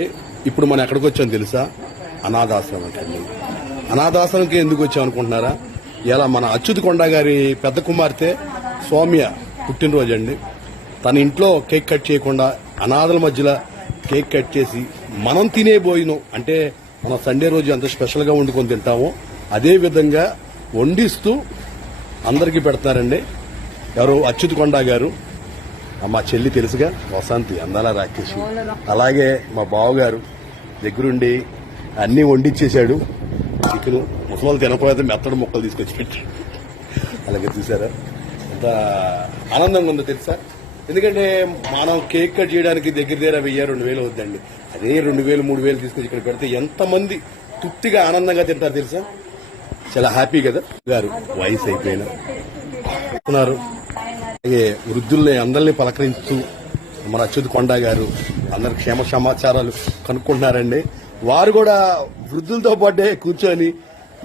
ఇప్పుడు మనం ఎక్కడికి వచ్చాం తెలుసా? అనాథాశ్రమంకి. అనాథాశ్రమంకి ఎందుకు వచ్చాం అనుకుంటున్నారా? ఇలా మన అచ్యుత్ కొండ గారి పెద్ద కుమార్తె సౌమ్య పుట్టినరోజు అండి. తన ఇంట్లో కేక్ కట్ చేయకుండా అనాథల మధ్యలో కేక్ కట్ చేసి మనం తినే భోజనం అంటే మన సండే రోజు ఎంత స్పెషల్ గా వండుకొని తింటామో అదే విధంగా వండిస్తూ అందరికీ పెడతారండి. ఎవరు? అచ్యుత్ కొండ గారు. మా చెల్లి తెలుసుగా, వసంతి అందాల రాకేష్. అలాగే మా బావగారు దగ్గరుండి అన్ని వండిచ్చేశాడు. చికెన్ ముసలి తినకపోతే మెత్తడు ముక్కలు తీసుకొచ్చి పెట్టి అలాగే చూసారా ఎంత ఆనందంగా ఉందో తెలుసా? ఎందుకంటే మనం కేక్ కట్ చేయడానికి దగ్గర 1000-2000 అవుద్దండి. అదే 2000-3000 తీసుకొచ్చి ఇక్కడ పెడితే ఎంతమంది తృప్తిగా ఆనందంగా తింటారు తెలుసా? చాలా హ్యాపీ కదా. గారు వయసు అయిపోయిన అలాగే వృద్ధుల్ని అందరినీ పలకరిస్తూ మన అచ్యుత్ కొండ గారు అందరి క్షేమ సమాచారాలు కనుక్కుంటున్నారండి. వారు కూడా వృద్ధులతో పాటే కూర్చొని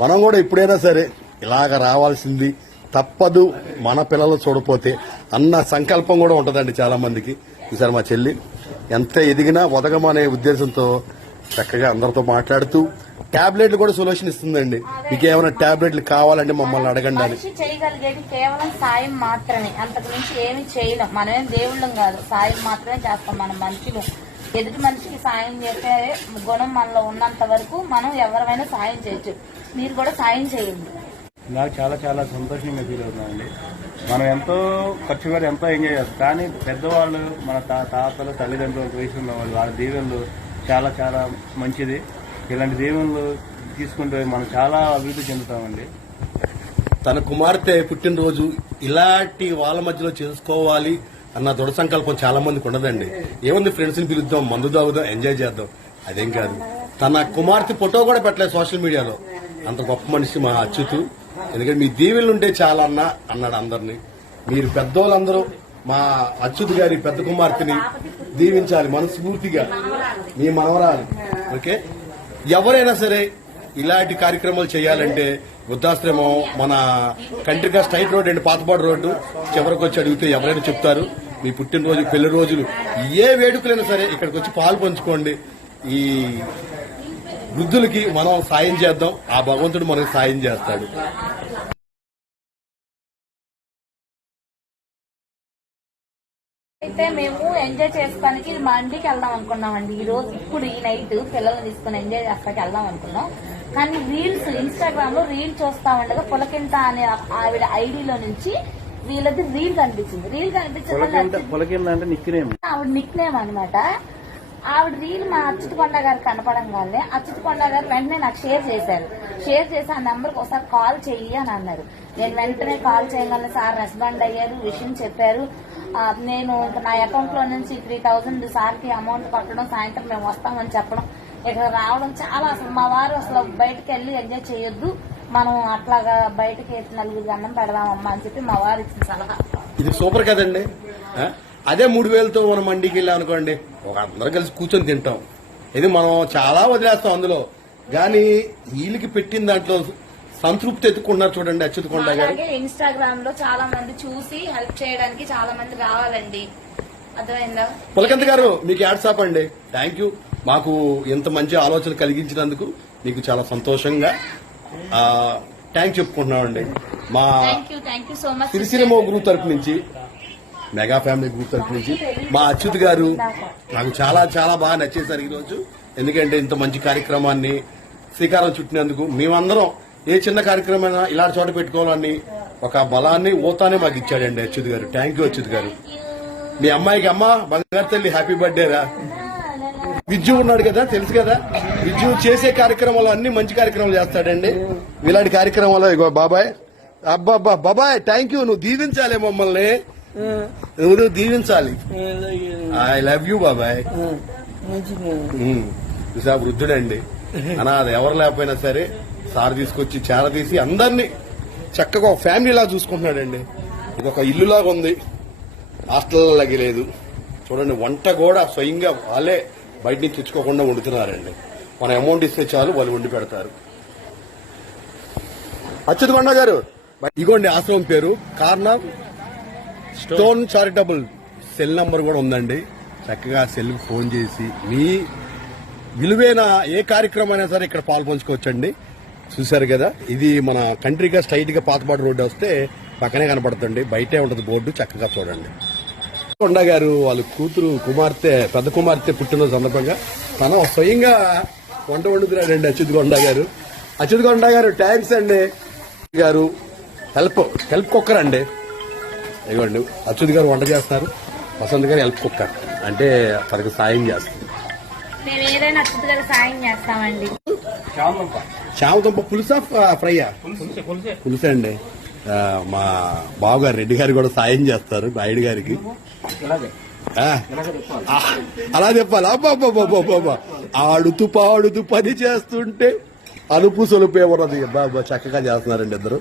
మనం కూడా ఎప్పుడైనా సరే ఇలాగ రావాల్సింది తప్పదు మన పిల్లలు చూడపోతే అన్న సంకల్పం కూడా ఉంటుందండి చాలా మందికి. ఈసారి మా చెల్లి ఎంత ఎదిగినా ఒదగమనే ఉద్దేశంతో చక్కగా అందరితో మాట్లాడుతూ టాబ్లెట్లు కూడా సొల్యూషన్ ఇస్తుందండి. మీకు ఏమైనా టాబ్లెట్లు కావాలంటే మమ్మల్ని అడగండి అని. చేయగలిగేది కేవలం సాయం మాత్రమే, అంతకు మించి ఏమి చేయలేం. మనమేం దేవుళ్ళం కాదు, సాయం మాత్రమే చేస్తాం. మన మనుషులు ఎదుటి మనిషికి సాయం చేసే గుణం మనలో ఉన్నంత వరకు మనం ఎవరైనా సాయం చేయొచ్చు. మీరు కూడా సాయం చేయండి. నాకు చాలా చాలా సంతోషంగా ఫీల్ అవుతున్నానండి. మనం ఎంతో ఖర్చు పెట్టి ఎంతో ఎంజాయ్ చేస్తాం, కానీ పెద్దవాళ్ళు మన తాతలు తల్లిదండ్రుల వయసు ఉన్న వాళ్ళు వాళ్ళ దీవెనలు చాలా చాలా మంచిది. ఇలాంటి దీవెనలు తీసుకుంటే మనం చాలా అభివృద్ధి చెందుతామండి. తన కుమార్తె పుట్టినరోజు ఇలాంటి వాళ్ళ మధ్యలో చేసుకోవాలి అన్న దృఢ సంకల్పం చాలా మందికి ఉండదండి. ఏముంది, ఫ్రెండ్స్ ని పిలుద్దాం, మందు తాగుదాం, ఎంజాయ్ చేద్దాం, అదేం కాదు. తన కుమార్తె ఫోటో కూడా పెట్టలేదు సోషల్ మీడియాలో. అంత గొప్ప మనిషి మా అచ్యుత్. ఎందుకంటే మీ దీవెనలు ఉంటే చాలా అన్నాడు అందరినీ. మీరు పెద్దోళ్ళందరూ మా అచ్యుత్ గారి పెద్ద కుమార్తెని దీవించాలి మనస్ఫూర్తిగా. మీ మనవరాలు. ఓకే, ఎవరైనా సరే ఇలాంటి కార్యక్రమాలు చేయాలంటే వృద్ధాశ్రమం మన కంట్రికా straight road and Pathapadu road చివరికి వచ్చి అడిగితే ఎవరైనా చెప్తారు. మీ పుట్టినరోజు, పెళ్లి రోజులు, ఏ వేడుకలైనా సరే ఇక్కడికి వచ్చి పాలు పంచుకోండి. ఈ వృద్ధులకి మనం సాయం చేద్దాం, ఆ భగవంతుడు మనకి సాయం చేస్తాడు. అయితే మేము ఎంజాయ్ చేసుకోవడానికి మండికి వెళ్దాం అనుకున్నామండి. ఈ రోజు ఇప్పుడు ఈ నైట్ పిల్లల్ని తీసుకుని ఎంజాయ్ చేస్తాకి వెళ్దాం అనుకున్నాం. కానీ రీల్స్ ఇన్స్టాగ్రామ్ లో రీల్ చూస్తా ఉండగా పులకింత అనే ఆవిడ ఐడిలో నుంచి వీళ్ళది రీల్ కనిపించింది. రీల్ కనిపించింది ఆవిడ నిక్ నేమ్ అనమాట. ఆవిడ రీల్ మా అచ్యుత్ కొండ గారు కనపడంగానే అచ్యుత్ కొండ గారు వెంటనే నాకు షేర్ చేశారు. షేర్ చేసి ఆ నెంబర్కి ఒకసారి కాల్ చెయ్యి అని అన్నారు. నేను వెంటనే కాల్ చేయగలను. సార్ రెస్పాండ్ అయ్యారు, విషయం చెప్పారు. నేను నా అకౌంట్ లో నుంచి 3000 సార్కి అమౌంట్ కట్టడం, సాయంత్రం మేము వస్తామని చెప్పడం, ఇక్కడ రావడం చాలా అసలు మా వారు అసలు బయటకు వెళ్ళి ఎంజాయ్ చేయొద్దు, మనం అట్లాగా బయటకి నలుగురు అన్నం పెడదామమ్మా అని చెప్పి మా వారు ఇచ్చిన సలహా. ఇది సూపర్ కదండి. అదే 3000తో మనం మండికి వెళ్ళాం అనుకోండి, ఒక అందరం కలిసి కూర్చొని తింటాం. ఇది మనం చాలా వదిలేస్తాం అందులో. కానీ వీళ్ళకి పెట్టిన దాంట్లో సంతృప్తి ఎత్తుకున్నారు చూడండి అచ్యుత్ కొండ గారు. ఇన్స్టాగ్రామ్ లో చాలా మంది చూసి హెల్ప్ చేయడానికి చాలా మంది రావాలండి. అర్థమైందా? పులకంత గారు మీకు యాడ్సాప్ అండి. Thank you. మాకు ఎంత మంచి ఆలోచన కలిగించినందుకు మీకు చాలా సంతోషంగా థ్యాంక్ చెప్పుకుంటున్నామండి. మా సిరిసిరిమో గ్రూప్ తరపు నుంచి, మెగా ఫ్యామిలీ గ్రూప్ తరపు నుంచి మా అచ్యుత్ గారు నాకు చాలా చాలా బాగా నచ్చేశారు ఈరోజు. ఎందుకంటే ఇంత మంచి కార్యక్రమాన్ని శ్రీకారం చుట్టినందుకు మేమందరం ఏ చిన్న కార్యక్రమం ఇలాంటి చోట పెట్టుకోవాలని ఒక బలాన్ని ఊతానే మాకు ఇచ్చాడండి అచ్యుత్ గారు. థ్యాంక్ యూ అచ్యుత్ గారు. మీ అమ్మాయికి అమ్మ బంగారు తల్లి హ్యాపీ బర్త్డేరా. విజ్జు ఉన్నాడు కదా, తెలుసు కదా. విజ్జు చేసే కార్యక్రమాలు అన్ని మంచి కార్యక్రమాలు చేస్తాడండి. ఇలాంటి కార్యక్రమాలు ఇగో బాబాయ్, అబ్బాబ్బా బాబాయ్ థ్యాంక్ యూ. నువ్వు దీవించాలి మమ్మల్ని, నువ్వు దీవించాలి. ఐ లవ్ యూ బాబాయ్. చూసా వృద్ధుడండి, అనాథ, ఎవరు లేకపోయినా సరే సార్ తీసుకొచ్చి చేరదీసి అందరినీ చక్కగా ఒక ఫ్యామిలీ లాగా చూసుకుంటున్నాడండి. ఇది ఒక ఇల్లులాగా ఉంది, హాస్టల్ లాగే లేదు. చూడండి, వంట కూడా స్వయంగా వాళ్ళే బయట నుంచి తెచ్చుకోకుండా వండుతున్నారండి. మన అమౌంట్ ఇస్తే చాలు, వాళ్ళు వండి పెడతారు. అచ్యుత్ కొండ గారు ఇగోండి ఆశ్రమం పేరు corner stone charitable. Cell number కూడా ఉందండి. చక్కగా సెల్ ఫోన్ చేసి మీ విలువైన ఏ కార్యక్రమం అయినా సరే ఇక్కడ పాల్పంచుకోవచ్చండి. చూశారు కదా, ఇది మన కంట్రీగా స్ట్రైట్ గా పాతపాడు రోడ్డు వస్తే పక్కనే కనపడుతుంది, బయటే ఉంటుంది బోర్డు, చక్కగా చూడండి. కొండ గారు వాళ్ళ కూతురు కుమార్తె పెద్ద కుమార్తె పుట్టినరోజు సందర్భంగా తన స్వయంగా వంట వండుతున్నాడండి అచ్యుత్ కొండ గారు. అచ్యుత్ కొండ గారు థ్యాంక్స్ అండి. గారు హెల్ప్ కుక్కర్ అండి. ఇవ్వండి, అచ్యుత్ గారు వంట చేస్తారు, వసంత్ గారు హెల్ప్ కుక్కర్ అంటే తనకు సాయం చేస్తారు. మేము ఏదైనా అచ్యుత్ గారు సాయం చేస్తామండి. చామదుంప పులుసా ఫ్రైయా? పులుసే అండి. మా బావగారు రెడ్డి గారు కూడా సాయం చేస్తారు నాయుడు గారికి. అలా చెప్పాలి. అబ్బాబ్బాబ్బాబ్బా, ఆడుతూ పాడుతూ పని చేస్తుంటే అలుపు సొలుపు ఏమన్నది. చక్కగా చేస్తున్నారండి ఇద్దరు.